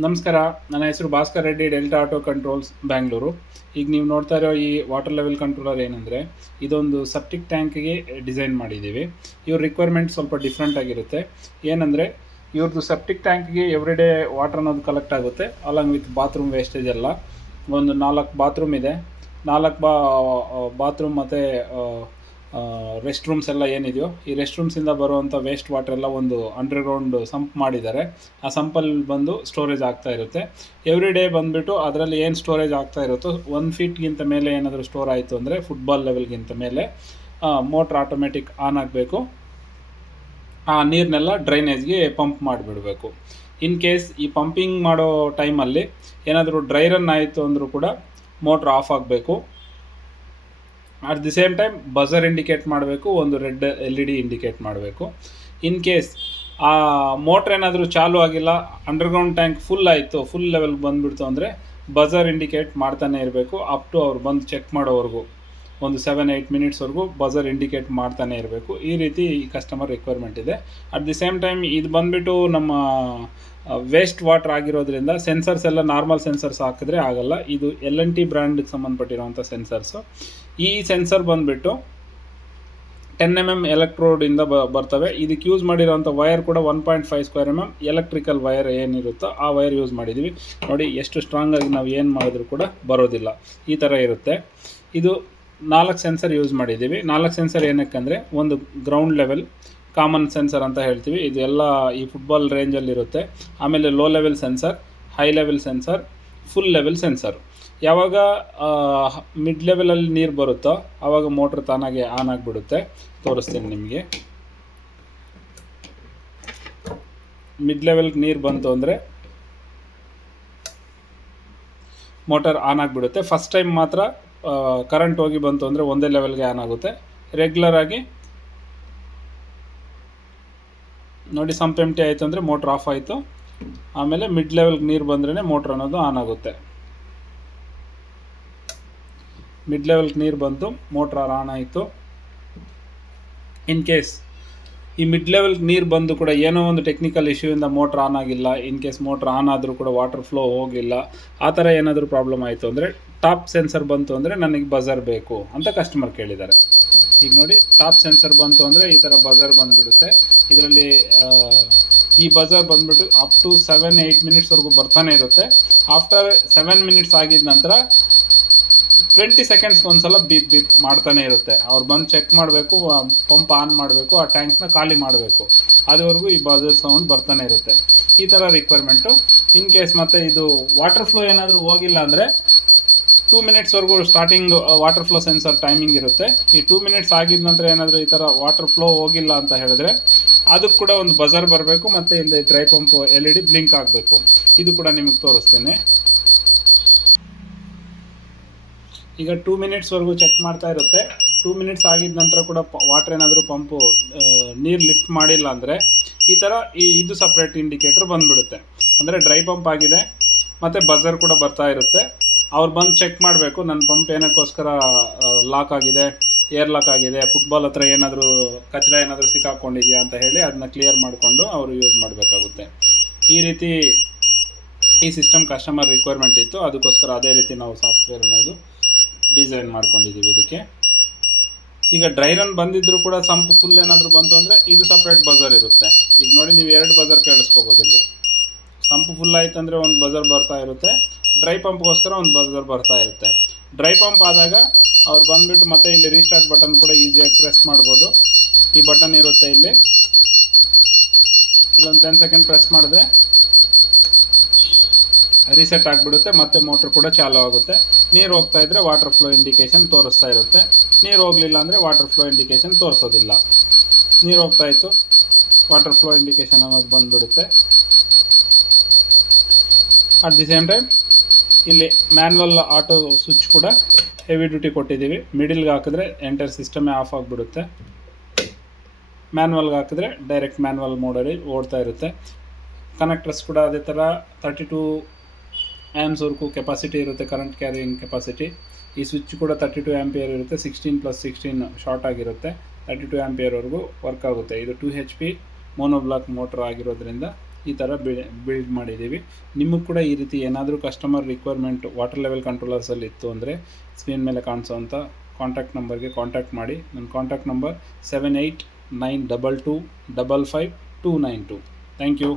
ನಮಸ್ಕಾರ. ನನ್ನ ಹೆಸರು Bhaskar Reddy, delta auto controls, Bangalore. ಈಗ ನೀವು ನೋಡ್ತಾ ಇರೋ ಈ ವಾಟರ್ ಲೆವೆಲ್ ಕಂಟ್ರೋಲರ್ ಏನಂದರೆ, ಇದೊಂದು ಸೆಪ್ಟಿಕ್ ಟ್ಯಾಂಕಿಗೆ ಡಿಸೈನ್ ಮಾಡಿದ್ದೀವಿ. ಇವ್ರ ರಿಕ್ವೈರ್ಮೆಂಟ್ ಸ್ವಲ್ಪ ಡಿಫ್ರೆಂಟ್ ಆಗಿರುತ್ತೆ. ಏನಂದರೆ, ಇವ್ರದ್ದು ಸೆಪ್ಟಿಕ್ ಟ್ಯಾಂಕಿಗೆ ಎವ್ರಿಡೇ ವಾಟರ್ ಅನ್ನೋದು ಕಲೆಕ್ಟ್ ಆಗುತ್ತೆ, ಅಲಾಂಗ್ ವಿತ್ ಬಾತ್ರೂಮ್ ವೇಸ್ಟೇಜ್ ಎಲ್ಲ. ಒಂದು 4 ಬಾತ್ರೂಮ್ ಇದೆ. 4 ಬಾತ್ರೂಮ್ ಮತ್ತು ರೆಸ್ಟ್ ರೂಮ್ಸ್ ಎಲ್ಲ ಏನಿದೆಯೋ, ಈ ರೆಸ್ಟ್ ರೂಮ್ಸಿಂದ ಬರುವಂಥ ವೇಸ್ಟ್ ವಾಟರ್ ಎಲ್ಲ ಒಂದು ಅಂಡರ್ಗ್ರೌಂಡ್ ಸಂಪ್ ಮಾಡಿದ್ದಾರೆ. ಆ ಸಂಪಲ್ಲಿ ಬಂದು ಸ್ಟೋರೇಜ್ ಆಗ್ತಾ ಇರುತ್ತೆ. ಎವ್ರಿ ಡೇ ಬಂದುಬಿಟ್ಟು ಅದರಲ್ಲಿ ಏನು ಸ್ಟೋರೇಜ್ ಆಗ್ತಾ ಇರುತ್ತೋ, 1 ಫೀಟ್ಗಿಂತ ಮೇಲೆ ಏನಾದರೂ ಸ್ಟೋರ್ ಆಯಿತು ಅಂದರೆ, ಫುಟ್ಬಾಲ್ ಲೆವೆಲ್ಗಿಂತ ಮೇಲೆ ಮೋಟ್ರ್ ಆಟೋಮೆಟಿಕ್ ಆನ್ ಆಗಬೇಕು. ಆ ನೀರನ್ನೆಲ್ಲ ಡ್ರೈನೇಜ್ಗೆ ಪಂಪ್ ಮಾಡಿಬಿಡಬೇಕು. ಇನ್ ಕೇಸ್ ಈ ಪಂಪಿಂಗ್ ಮಾಡೋ ಟೈಮಲ್ಲಿ ಏನಾದರೂ ಡ್ರೈ ರನ್ ಆಯಿತು ಅಂದರೂ ಕೂಡ ಮೋಟ್ರ್ ಆಫ್ ಆಗಬೇಕು. At the same time buzzer indicate ಮಾಡಬೇಕು, ಒಂದು ರೆಡ್ LED ಇಂಡಿಕೇಟ್ ಮಾಡಬೇಕು. ಇನ್ ಕೇಸ್ ಆ ಮೋಟ್ರ್ ಏನಾದರೂ ಚಾಲೂ ಆಗಿಲ್ಲ, ಅಂಡರ್ಗ್ರೌಂಡ್ ಟ್ಯಾಂಕ್ ಫುಲ್ ಆಯಿತು, ಫುಲ್ ಲೆವೆಲ್ಗೆ ಬಂದುಬಿಡ್ತು ಅಂದರೆ ಬಜರ್ ಇಂಡಿಕೇಟ್ ಮಾಡ್ತಾನೆ ಇರಬೇಕು. ಅಪ್ ಟು ಅವ್ರು ಬಂದು ಚೆಕ್ ಮಾಡೋವರೆಗೂ, ಒಂದು 7-8 ಮಿನಿಟ್ಸ್ವರೆಗೂ ಬಜರ್ ಇಂಡಿಕೇಟ್ ಮಾಡ್ತಾನೆ ಇರಬೇಕು. ಈ ರೀತಿ ಈ ಕಸ್ಟಮರ್ ರಿಕ್ವೈರ್ಮೆಂಟ್ ಇದೆ. ಅಟ್ ದಿ ಸೇಮ್ ಟೈಮ್ ಇದು ಬಂದುಬಿಟ್ಟು ನಮ್ಮ ವೇಸ್ಟ್ ವಾಟರ್ ಆಗಿರೋದ್ರಿಂದ ಸೆನ್ಸರ್ಸ್ ಎಲ್ಲ ನಾರ್ಮಲ್ ಸೆನ್ಸರ್ಸ್ ಹಾಕಿದ್ರೆ ಆಗಲ್ಲ. ಇದು L&T ಬ್ರ್ಯಾಂಡ್ಗೆ ಸಂಬಂಧಪಟ್ಟಿರೋಂಥ ಸೆನ್ಸರ್ಸು. ಈ ಸೆನ್ಸರ್ ಬಂದುಬಿಟ್ಟು 10 mm ಎಲೆಕ್ಟ್ರೋಡಿಂದ ಬರ್ತವೆ. ಇದಕ್ಕೆ ಯೂಸ್ ಮಾಡಿರೋಂಥ ವೈರ್ ಕೂಡ 1.5 ಸ್ಕ್ವೇರ್ mm ಎಲೆಕ್ಟ್ರಿಕಲ್ ವೈರ್ ಏನಿರುತ್ತೋ ಆ ವೈರ್ ಯೂಸ್ ಮಾಡಿದ್ದೀವಿ. ನೋಡಿ ಎಷ್ಟು ಸ್ಟ್ರಾಂಗಾಗಿ ನಾವು ಏನು ಮಾಡಿದ್ರು ಕೂಡ ಬರೋದಿಲ್ಲ, ಈ ಥರ ಇರುತ್ತೆ. ಇದು 4 ಸೆನ್ಸರ್ ಯೂಸ್ ಮಾಡಿದ್ದೀವಿ. 4 ಸೆನ್ಸರ್ ಏನಕ್ಕಂದರೆ, ಒಂದು ಗ್ರೌಂಡ್ ಲೆವೆಲ್ ಕಾಮನ್ ಸೆನ್ಸರ್ ಅಂತ ಹೇಳ್ತೀವಿ, ಇದು ಎಲ್ಲ ಈ ಫುಟ್ಬಾಲ್ ರೇಂಜಲ್ಲಿರುತ್ತೆ. ಆಮೇಲೆ low level sensor, high level sensor, full level sensor. ಯಾವಾಗ ಮಿಡ್ ಲೆವೆಲಲ್ಲಿ ನೀರು ಬರುತ್ತೋ ಆವಾಗ ಮೋಟ್ರ್ ತಾನಾಗೆ ಆನ್ ಆಗಿಬಿಡುತ್ತೆ. ತೋರಿಸ್ತೀನಿ ನಿಮಗೆ. ಮಿಡ್ ಲೆವೆಲ್ಗೆ ನೀರು ಬಂತು ಅಂದರೆ ಮೋಟರ್ ಆನ್ ಆಗಿಬಿಡುತ್ತೆ. ಫಸ್ಟ್ ಟೈಮ್ ಮಾತ್ರ ಕರೆಂಟ್ ಹೋಗಿ ಬಂತು ಅಂದರೆ ಒಂದೇ ಲೆವೆಲ್ಗೆ ಆನ್ ಆಗುತ್ತೆ. ರೆಗ್ಯುಲರ್ ಆಗಿ ನೋಡಿ, ಸಂಪ್ ಎಂಟಿ ಆಯಿತು ಅಂದರೆ ಮೋಟ್ರ್ ಆಫ್ ಆಯಿತು. ಆಮೇಲೆ ಮಿಡ್ ಲೆವೆಲ್ಗೆ ನೀರು ಬಂದ್ರೇ ಮೋಟ್ರ್ ಅನ್ನೋದು ಆನ್ ಆಗುತ್ತೆ. ಮಿಡ್ ಲೆವೆಲ್ಗೆ ನೀರು ಬಂತು, ಮೋಟ್ರ್ ಆನ್ ಆಯಿತು. ಇನ್ ಕೇಸ್ ಈ ಮಿಡ್ ಲೆವೆಲ್ಗೆ ನೀರು ಬಂದು ಕೂಡ ಏನೋ ಒಂದು ಟೆಕ್ನಿಕಲ್ ಇಶ್ಯೂಯಿಂದ ಮೋಟ್ರ್ ಆನ್ ಆಗಿಲ್ಲ, ಇನ್ ಕೇಸ್ ಮೋಟ್ರ್ ಆನ್ ಆದರೂ ಕೂಡ ವಾಟರ್ ಫ್ಲೋ ಹೋಗಿಲ್ಲ, ಆ ಥರ ಏನಾದರೂ ಪ್ರಾಬ್ಲಮ್ ಆಯಿತು ಅಂದರೆ, ಟಾಪ್ ಸೆನ್ಸರ್ ಬಂತು ಅಂದರೆ ನನಗೆ ಬಜರ್ ಬೇಕು ಅಂತ ಕಸ್ಟಮರ್ ಕೇಳಿದ್ದಾರೆ. ಈಗ ನೋಡಿ, ಟಾಪ್ ಸೆನ್ಸರ್ ಬಂತು ಅಂದರೆ ಈ ಥರ ಬಜರ್ ಬಂದುಬಿಡುತ್ತೆ. ಇದರಲ್ಲಿ ಈ ಬಜರ್ ಬಂದುಬಿಟ್ಟು ಅಪ್ ಟು 7-8 ಮಿನಿಟ್ಸ್ವರೆಗೂ ಬರ್ತಾನೆ ಇರುತ್ತೆ. ಆಫ್ಟರ್ 7 ಮಿನಿಟ್ಸ್ ಆಗಿದ ನಂತರ 20 ಸೆಕೆಂಡ್ಸ್ಗೆ ಒಂದ್ಸಲ ಬೀಪ್ ಬೀಪ್ ಮಾಡ್ತಾನೆ ಇರುತ್ತೆ. ಅವ್ರು ಬಂದು ಚೆಕ್ ಮಾಡಬೇಕು, ಪಂಪ್ ಆನ್ ಮಾಡಬೇಕು, ಆ ಟ್ಯಾಂಕ್ನ ಖಾಲಿ ಮಾಡಬೇಕು. ಅದುವರೆಗೂ ಈ ಬಜರ್ ಸೌಂಡ್ ಬರ್ತಾನೆ ಇರುತ್ತೆ. ಈ ಥರ ರಿಕ್ವೈರ್ಮೆಂಟು. ಇನ್ ಕೇಸ್ ಮತ್ತು ಇದು ವಾಟರ್ ಫ್ಲೋ ಏನಾದರೂ ಹೋಗಿಲ್ಲ ಅಂದರೆ 2 ಮಿನಿಟ್ಸ್ವರೆಗೂ starting water flow sensor timing ಇರುತ್ತೆ. ಈ 2 ಮಿನಿಟ್ಸ್ ಆಗಿದ ನಂತರ ಏನಾದರೂ ಈ ಥರ ವಾಟರ್ ಫ್ಲೋ ಹೋಗಿಲ್ಲ ಅಂತ ಹೇಳಿದ್ರೆ ಅದಕ್ಕೆ ಕೂಡ ಒಂದು ಬಜರ್ ಬರಬೇಕು, ಮತ್ತು ಇಲ್ಲಿ ಡ್ರೈ ಪಂಪ್ LED ಬ್ಲಿಂಕ್ ಆಗಬೇಕು. ಇದು ಕೂಡ ನಿಮಗೆ ತೋರಿಸ್ತೀನಿ. ಈಗ 2 ಮಿನಿಟ್ಸ್ವರೆಗೂ ಚೆಕ್ ಮಾಡ್ತಾ ಇರುತ್ತೆ. 2 ಮಿನಿಟ್ಸ್ ಆಗಿದ ನಂತರ ಕೂಡ ವಾಟರ್ ಏನಾದರೂ ಪಂಪು ನೀರು ಲಿಫ್ಟ್ ಮಾಡಿಲ್ಲ ಅಂದರೆ ಈ ಥರ ಇದು ಸಪ್ರೇಟ್ ಇಂಡಿಕೇಟರ್ ಬಂದುಬಿಡುತ್ತೆ. ಅಂದರೆ ಡ್ರೈ ಪಂಪ್ ಆಗಿದೆ ಮತ್ತು ಬಜರ್ ಕೂಡ ಬರ್ತಾ ಇರುತ್ತೆ. ಅವ್ರು ಬಂದು ಚೆಕ್ ಮಾಡಬೇಕು, ನನ್ನ ಪಂಪ್ ಏನಕ್ಕೋಸ್ಕರ ಲಾಕ್ ಆಗಿದೆ, ಏರ್ ಲಾಕ್ ಆಗಿದೆ, ಫುಟ್ಬಾಲ್ ಹತ್ರ ಏನಾದರೂ ಕಚಡ ಏನಾದರೂ ಸಿಕ್ಕಾಕೊಂಡಿದೆಯಾ ಅಂತ ಹೇಳಿ ಅದನ್ನ ಕ್ಲಿಯರ್ ಮಾಡಿಕೊಂಡು ಅವರು ಯೂಸ್ ಮಾಡಬೇಕಾಗುತ್ತೆ. ಈ ರೀತಿ ಈ ಸಿಸ್ಟಮ್ ಕಸ್ಟಮರ್ ರಿಕ್ವೈರ್ಮೆಂಟ್ ಇತ್ತು, ಅದಕ್ಕೋಸ್ಕರ ಅದೇ ರೀತಿ ನಾವು ಸಾಫ್ಟ್ವೇರ್ ಅನ್ನೋದು ಡಿಸೈನ್ ಮಾಡ್ಕೊಂಡಿದ್ದೀವಿ ಇದಕ್ಕೆ. ಈಗ ಡ್ರೈ ರನ್ ಬಂದಿದ್ದರೂ ಕೂಡ ಸಂಪ್ ಫುಲ್ ಏನಾದರೂ ಬಂತು ಅಂದರೆ ಇದು ಸಪ್ರೇಟ್ ಬಜರ್ ಇರುತ್ತೆ. ಈಗ ನೋಡಿ, ನೀವು 2 ಬಜರ್ ಕೇಳಿಸ್ಕೋಬೋದು. ಇಲ್ಲಿ ಸಂಪು ಫುಲ್ ಆಯಿತು ಅಂದರೆ ಒಂದು ಬಜರ್ ಬರ್ತಾ ಇರುತ್ತೆ, ಡ್ರೈ ಪಂಪ್ಗೋಸ್ಕರ ಒಂದು ಬಜರ್ ಬರ್ತಾ ಇರುತ್ತೆ. ಡ್ರೈ ಪಂಪ್ ಆದಾಗ ಅವ್ರು ಬಂದುಬಿಟ್ಟು ಮತ್ತೆ ಇಲ್ಲಿ ರೀಸ್ಟಾರ್ಟ್ ಬಟನ್ ಕೂಡ ಈಸಿಯಾಗಿ ಪ್ರೆಸ್ ಮಾಡ್ಬೋದು. ಈ ಬಟನ್ ಇರುತ್ತೆ ಇಲ್ಲಿ, ಇಲ್ಲೊಂದು 10 ಸೆಕೆಂಡ್ ಪ್ರೆಸ್ ಮಾಡಿದ್ರೆ ರೀಸೆಟ್ ಆಗಿಬಿಡುತ್ತೆ, ಮತ್ತು ಮೋಟ್ರ್ ಕೂಡ ಚಾಲೂ ಆಗುತ್ತೆ. ನೀರು ಹೋಗ್ತಾ ಇದ್ದರೆ ವಾಟರ್ ಫ್ಲೋ ಇಂಡಿಕೇಷನ್ ತೋರಿಸ್ತಾ ಇರುತ್ತೆ. ನೀರು ಹೋಗಲಿಲ್ಲ ಅಂದರೆ ವಾಟರ್ ಫ್ಲೋ ಇಂಡಿಕೇಷನ್ ತೋರಿಸೋದಿಲ್ಲ. ನೀರು ಹೋಗ್ತಾ ಇತ್ತು, ವಾಟರ್ ಫ್ಲೋ ಇಂಡಿಕೇಷನ್ ಅನ್ನೋದು ಬಂದುಬಿಡುತ್ತೆ. ಅಟ್ ದಿ ಸೇಮ್ ಟೈಮ್ ಇಲ್ಲಿ ಮ್ಯಾನ್ಯಲ್ ಆಟೋ ಸ್ವಿಚ್ ಕೂಡ ಹೆವಿ ಡ್ಯೂಟಿ ಕೊಟ್ಟಿದ್ದೀವಿ. ಮಿಡಿಲ್ಗೆ ಹಾಕಿದ್ರೆ ಎಂಟೈರ್ ಸಿಸ್ಟಮೇ ಆಫ್ ಆಗಿಬಿಡುತ್ತೆ. ಮ್ಯಾನ್ಯಲ್ಗೆ ಹಾಕಿದ್ರೆ ಡೈರೆಕ್ಟ್ ಮ್ಯಾನ್ಯಲ್ ಮೋಡಲ್ಲಿ ಓಡ್ತಾ ಇರುತ್ತೆ. ಕನೆಕ್ಟರ್ಸ್ ಕೂಡ ಅದೇ ಥರ 32 ಆ್ಯಮ್ಸ್ವರೆಗೂ ಕೆಪಾಸಿಟಿ ಇರುತ್ತೆ, ಕರೆಂಟ್ ಕ್ಯಾರಿಯಿಂಗ್ ಕೆಪಾಸಿಟಿ. ಈ ಸ್ವಿಚ್ ಕೂಡ 32 ಆಂಪಿಯರ್ ಇರುತ್ತೆ. 16+16 ಶಾರ್ಟ್ ಆಗಿರುತ್ತೆ. 32 ಆಂಪಿಯರ್ವರೆಗೂ ವರ್ಕ್ ಆಗುತ್ತೆ. ಇದು 2 HP ಮೋನೋ ಬ್ಲಾಕ್ ಮೋಟ್ರ್ ಆಗಿರೋದ್ರಿಂದ ಈ ಥರ ಬಿಲ್ಡ್ ಮಾಡಿದ್ದೀವಿ. ನಿಮಗೆ ಕೂಡ ಈ ರೀತಿ ಏನಾದರೂ ಕಸ್ಟಮರ್ ರಿಕ್ವೈರ್ಮೆಂಟ್ ವಾಟರ್ ಲೆವೆಲ್ ಕಂಟ್ರೋಲರ್ಸಲ್ಲಿ ಇತ್ತು ಅಂದರೆ ಸ್ಕ್ರೀನ್ ಮೇಲೆ ಕಾಣಿಸೋವಂಥ ಕಾಂಟ್ಯಾಕ್ಟ್ ನಂಬರ್ಗೆ ಕಾಂಟ್ಯಾಕ್ಟ್ ಮಾಡಿ. ನನ್ನ ಕಾಂಟ್ಯಾಕ್ಟ್ ನಂಬರ್ 7892255292. Thank you.